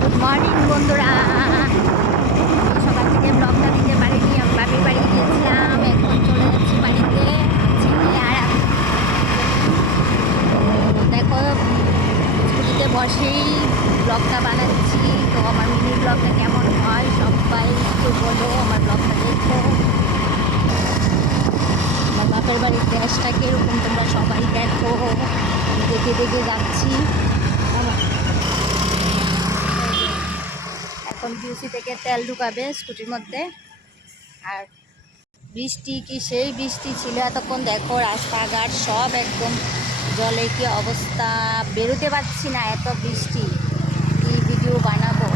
Good morning বন্ধুরা। সকাল থেকে ব্লগটা দিতে পারিনি, আমি বাবির বাড়ি গিয়েছিলাম, এখন চলে যাচ্ছি বাড়িতে ছেলে আর দেখো স্কুটিতে বসেই ব্লগটা বানাচ্ছি, তো আমার মিনি ব্লগটা কেমন হয় সবাই একটু বলো, আমার ব্লগটা দেখো। আমার বাপের বাড়ির গ্যাসটা কীরকম, তোমরা সবাই দেখো। দেখে দেখে যাচ্ছি। এখন থেকে তেল ঢুকাবে স্কুটির মধ্যে। আর বৃষ্টি কি সেই বৃষ্টি ছিল এতক্ষণ দেখো, রাস্তাঘাট সব একদম জলে কি অবস্থা? বেরোতে পারছি না এত বৃষ্টি কি ভিডিও বানাবো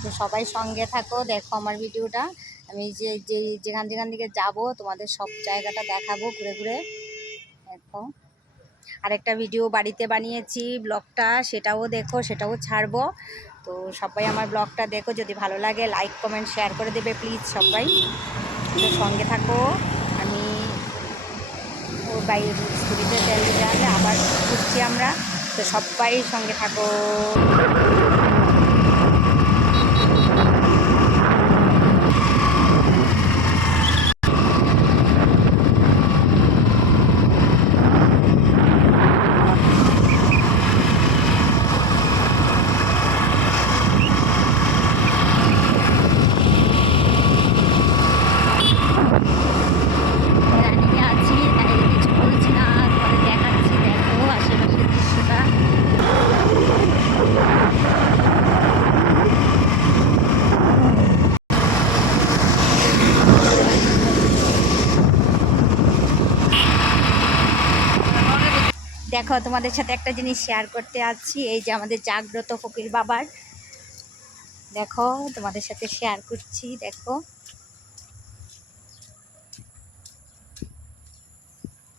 তো সবাই সঙ্গে থাকো, দেখো আমার ভিডিওটা। আমি যে যে, যেখান যেখান থেকে যাব, তোমাদের সব জায়গাটা দেখাবো ঘুরে ঘুরে। দেখো। আরেকটা ভিডিও বাড়িতে বানিয়েছি, ব্লগটা, সেটাও দেখো, সেটাও ছাড়বো। তো সবাই আমার ব্লগটা দেখো, যদি ভালো লাগে লাইক কমেন্ট শেয়ার করে দেবে প্লিজ সবাই। তো সঙ্গে থাকো। আমি ওর বাইরে স্কুটিতে তেল দিতে আবার ঘুরছি আমরা। তো সবাই সঙ্গে থাকো রানিকে আছি তাই কিছু বলছি না তোমাদের দেখাচ্ছি দেখো আশেপাশের দৃশ্যটা দেখো, তোমাদের সাথে একটা জিনিস শেয়ার করতে আছি এই যে আমাদের জাগ্রত ফকির বাবার। দেখো, তোমাদের সাথে শেয়ার করছি, দেখো।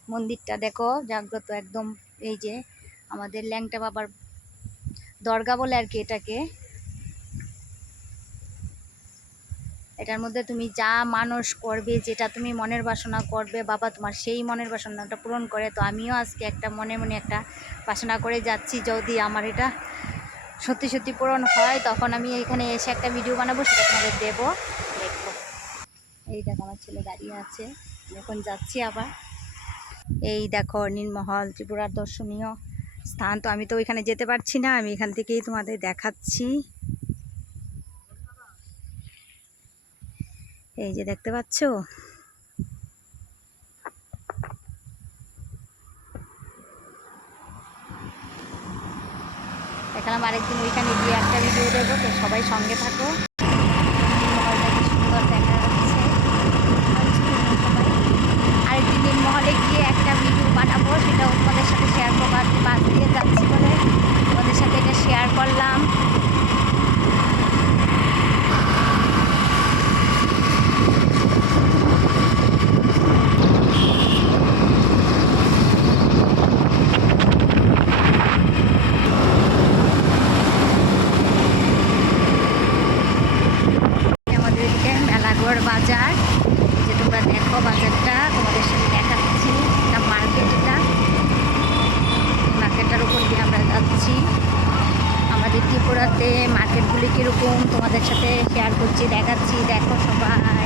মন্দিরটা দেখো, জাগ্রত একদম, এই যে আমাদের ল্যাংটা বাবার দরগা বলে আর কি এটাকে। এটার মধ্যে তুমি যা মানুষ করবে, যেটা তুমি মনের বাসনা করবে, বাবা তোমার সেই মনের বাসনাটা পূরণ করে। তো আমিও আজকে একটা মনে মনে একটা বাসনা করে যাচ্ছি, যদি আমার এটা সত্যি সত্যি পূরণ হয়, তখন আমি এখানে এসে একটা ভিডিও বানাবো, সেটা তোমাদের দেবো। দেখব এই দেখো, আমার ছেলে দাঁড়িয়ে আছে। এখন যাচ্ছি আবার। এই দেখো নীলমহল ত্রিপুরার দর্শনীয় স্থান। তো আমি তো ওইখানে যেতে পারছি না, আমি এখান থেকেই তোমাদের দেখাচ্ছি। এই যে দেখতে পাচ্ছ? দেখালাম আরেকদিন ওইখানে গিয়ে একটা ভিডিও দেবো, তো সবাই সঙ্গে থাকো। সুন্দর দেখা যাচ্ছে গিয়ে একটা ভিডিও সেটা ওদের সাথে শেয়ার করব আর বাস দিয়ে যাচ্ছি বলে। ওদের সাথে এটা শেয়ার করলাম। রামগড় বাজার, যে তোমরা দেখো বাজারটা, তোমাদের সাথে দেখাচ্ছি, এটা মার্কেট এটা। মার্কেটটার উপর দিয়ে আমরা যাচ্ছি। আমাদের ত্রিপুরাতে মার্কেটগুলি কীরকম, তোমাদের সাথে শেয়ার করছি, দেখাচ্ছি, দেখো সবাই।